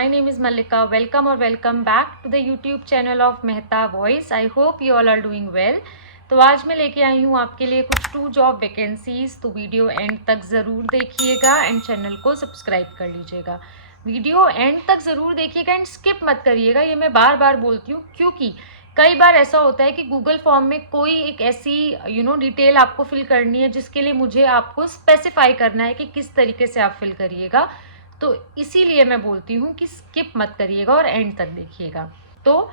my name is Mallika. Welcome back to the YouTube channel of Mehta Voice. I hope you all are doing well. तो आज मैं लेके आई हूँ आपके लिए कुछ 2 जॉब वैकेंसीज, तो वीडियो एंड तक ज़रूर देखिएगा एंड चैनल को सब्सक्राइब कर लीजिएगा। वीडियो एंड तक ज़रूर देखिएगा एंड स्किप मत करिएगा, ये मैं बार बार बोलती हूँ क्योंकि कई बार ऐसा होता है कि गूगल फॉर्म में कोई एक ऐसी डिटेल आपको फिल करनी है जिसके लिए मुझे आपको स्पेसिफाई करना है कि किस तरीके से आप फिल करिएगा, तो इसीलिए मैं बोलती हूँ कि स्किप मत करिएगा और एंड तक देखिएगा। तो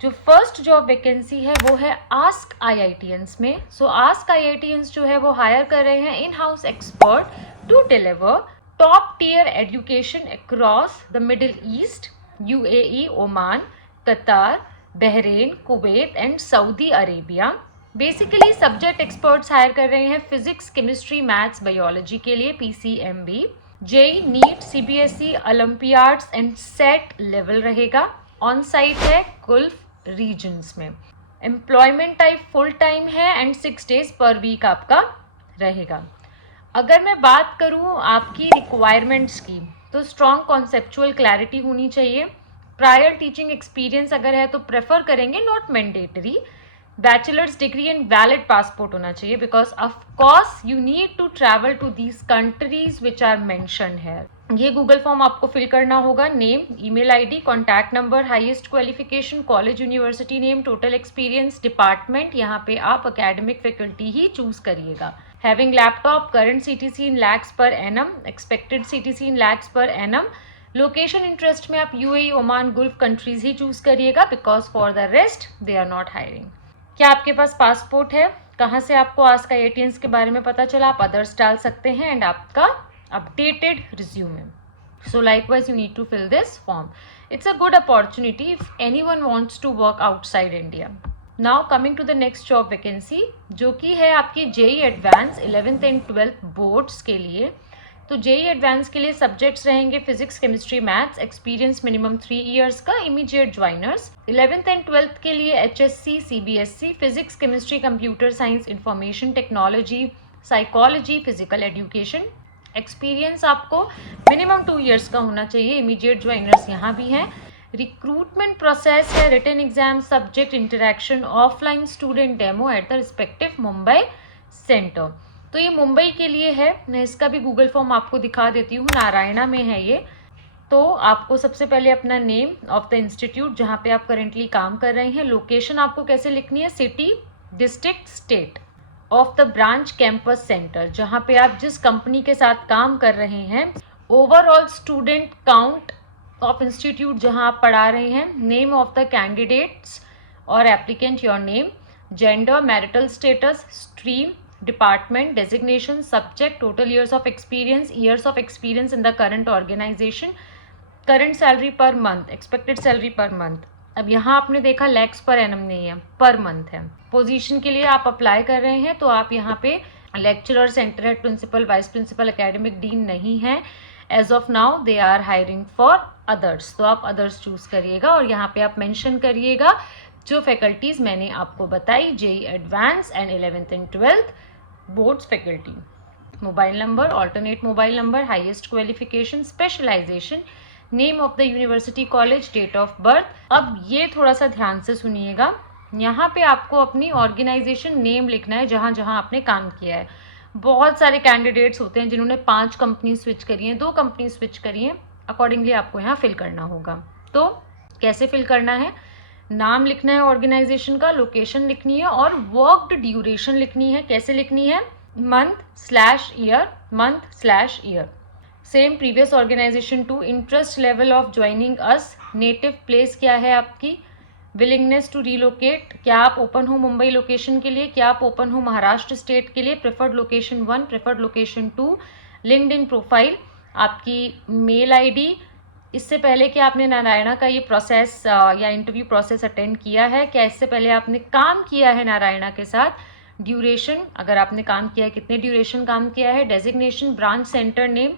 जो फर्स्ट जॉब वैकेंसी है वो है आस्क IITians में। सो आस्क IITians जो है वो हायर कर रहे हैं in house expert to deliver top tier education across the middle east, UAE, Oman, Qatar, Bahrain, Kuwait and Saudi Arabia. Basically subject experts hire कर रहे हैं फिजिक्स, केमिस्ट्री, मैथ्स, बायोलॉजी के लिए PCMB, JEE, NEET, CBSE, olympiads and set level रहेगा। On site है Gulf regions में। Employment type full time है and 6 days पर वीक आपका रहेगा। अगर मैं बात करूं आपकी रिक्वायरमेंट्स की, तो स्ट्रॉन्ग कॉन्सेप्चुअल क्लैरिटी होनी चाहिए। प्रायर टीचिंग एक्सपीरियंस अगर है तो प्रेफर करेंगे, not mandatory. Bachelor's degree and valid passport होना चाहिए because of course you need to travel to these countries which are mentioned है। ये गूगल फॉर्म आपको फिल करना होगा। Name, email ID, contact number, highest qualification, college university name, total experience, department, यहाँ पे आप एकेडमिक फैकल्टी ही choose करिएगा। Having laptop, current CTC in lakhs per annum, expected CTC in lakhs per annum. Location interest में आप UAE, Oman, Gulf countries ही choose करिएगा because for the rest they are not hiring. क्या आपके पास पासपोर्ट है? कहाँ से आपको आस्क IITians के बारे में पता चला? आप अदर्स डाल सकते हैं एंड आपका updated resume. So likewise you need to fill this form. It's a good opportunity if anyone wants to work outside India. Now coming to the next job vacancy, जो कि है आपकी JEE Advance 11th and 12th boards के लिए। तो JEE Advance के लिए subjects रहेंगे physics, chemistry, maths, experience minimum 3 years का, immediate joiners. 11th and 12th के लिए HSC, CBSE, physics, chemistry, computer science, information technology, psychology, physical education. Experience आपको मिनिमम 2 years का होना चाहिए, इमीडिएट ज्वाइनर्स यहाँ भी हैं। रिक्रूटमेंट प्रोसेस है written exam, subject interaction, offline student demo at the respective Mumbai centre. तो ये मुंबई के लिए है। मैं इसका भी गूगल फॉर्म आपको दिखा देती हूँ। नारायणा में है ये। तो आपको सबसे पहले अपना नेम ऑफ द इंस्टीट्यूट जहाँ पे आप करेंटली काम कर रहे हैं, लोकेशन आपको कैसे लिखनी है, city, district, state of the branch, campus, centre, जहाँ पे आप जिस कंपनी के साथ काम कर रहे हैं, overall student count of institute जहाँ आप पढ़ा रहे हैं, नेम ऑफ द कैंडिडेट्स और applicant, your name, gender, marital status, stream, department, designation, subject, total years of experience in the current organisation, current salary per month, expected salary per month. अब यहाँ आपने देखा लैक्स पर एनम नहीं है, per month है। Position के लिए आप अप्लाई कर रहे हैं तो आप यहाँ पे lecturer, centre head, principal, vice principal, academic dean नहीं है। As of now they are hiring for others, तो आप अदर्स चूज करिएगा और यहाँ पे आप मेंशन करिएगा जो फैकल्टीज मैंने आपको बताई, JEE advance and 11th and 12th boards faculty. Mobile number, alternate mobile number, highest qualification, specialisation, name of the university, college, date of birth. अब ये थोड़ा सा ध्यान से सुनिएगा, यहाँ पे आपको अपनी ऑर्गेनाइजेशन नेम लिखना है जहाँ जहाँ आपने काम किया है। बहुत सारे कैंडिडेट्स होते हैं जिन्होंने 5 कंपनी स्विच करी हैं, 2 कंपनी स्विच करी हैं, अकॉर्डिंगली आपको यहाँ फिल करना होगा। तो कैसे फिल करना है, नाम लिखना है ऑर्गेनाइजेशन का, लोकेशन लिखनी है और वर्कड ड्यूरेशन लिखनी है। कैसे लिखनी है, month/year, month/year। Same previous organisation two, interest level of joining us, native place क्या है आपकी, विलिंगनेस टू रीलोकेट, क्या आप ओपन हो मुंबई लोकेशन के लिए, क्या आप ओपन हो महाराष्ट्र स्टेट के लिए, preferred location 1, preferred location 2, LinkedIn profile, आपकी मेल ID, इससे पहले कि आपने नारायणा का ये प्रोसेस या इंटरव्यू प्रोसेस अटेंड किया है, क्या इससे पहले आपने काम किया है नारायणा के साथ, ड्यूरेशन अगर आपने काम किया है कितने ड्यूरेशन काम किया है, designation, branch, centre name,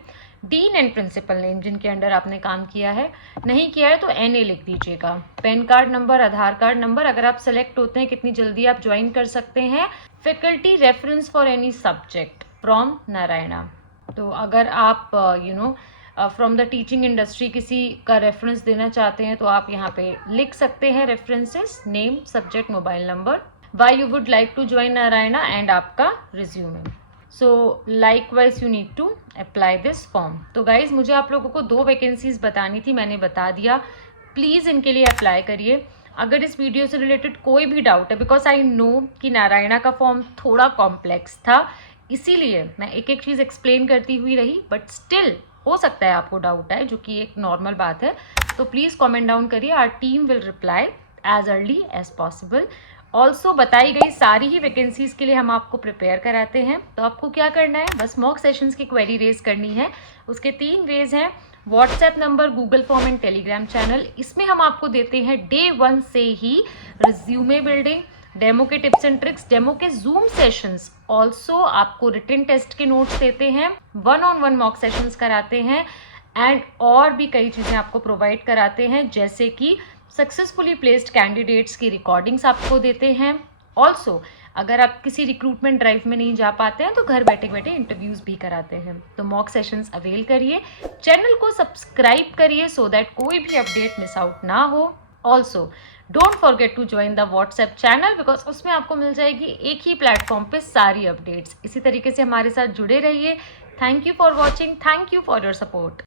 dean and principal name जिनके अंडर आपने काम किया है, नहीं किया है तो NA लिख दीजिएगा। पैन कार्ड नंबर, आधार कार्ड नंबर, अगर आप सेलेक्ट होते हैं कितनी जल्दी आप ज्वाइन कर सकते हैं, faculty reference for any subject from Narayana. तो अगर आप फ्रॉम द टीचिंग इंडस्ट्री किसी का रेफरेंस देना चाहते हैं तो आप यहाँ पे लिख सकते हैं references, name, subject, mobile number, why you would like to join Narayana and आपका resume. So likewise you need to apply this form. तो गाइज मुझे आप लोगों को 2 वैकेंसीज बतानी थी, मैंने बता दिया. प्लीज़ इनके लिए अप्लाई करिए. अगर इस वीडियो से रिलेटेड कोई भी डाउट है, बिकॉज आई नो कि नारायणा का फॉर्म थोड़ा कॉम्प्लेक्स था, इसीलिए मैं एक एक चीज़ एक्सप्लेन करती हुई रही, बट स्टिल हो सकता है आपको डाउट आए, जो कि एक नॉर्मल बात है. तो प्लीज़ कमेंट डाउन करिए. Our team will reply as early as possible. Also बताई गई सारी ही वैकेंसीज़ के लिए हम आपको प्रिपेयर कराते हैं. तो आपको क्या करना है, बस मॉक सेशंस की क्वेरी रेज करनी है. उसके 3 वेज हैं, WhatsApp number, Google form and Telegram channel. इसमें हम आपको देते हैं डे 1 से ही रिज्यूमे बिल्डिंग, डेमो के टिप्स एंड ट्रिक्स, डेमो के जूम सेशंस, ऑल्सो आपको रिटन टेस्ट के नोट्स देते हैं, 1-on-1 मॉक सेशंस कराते हैं एंड और भी कई चीज़ें आपको प्रोवाइड कराते हैं, जैसे कि सक्सेसफुली प्लेस्ड कैंडिडेट्स की रिकॉर्डिंग्स आपको देते हैं. ऑल्सो अगर आप किसी रिक्रूटमेंट ड्राइव में नहीं जा पाते हैं तो घर बैठे बैठे इंटरव्यूज़ भी कराते हैं. तो मॉक सेशंस अवेल करिए, चैनल को सब्सक्राइब करिए सो दैट कोई भी अपडेट मिस आउट ना हो. Also don't forget to join the WhatsApp channel, because उसमें आपको मिल जाएगी एक ही प्लेटफॉर्म पे सारी अपडेट्स. इसी तरीके से हमारे साथ जुड़े रहिए. Thank you for watching, thank you for your support.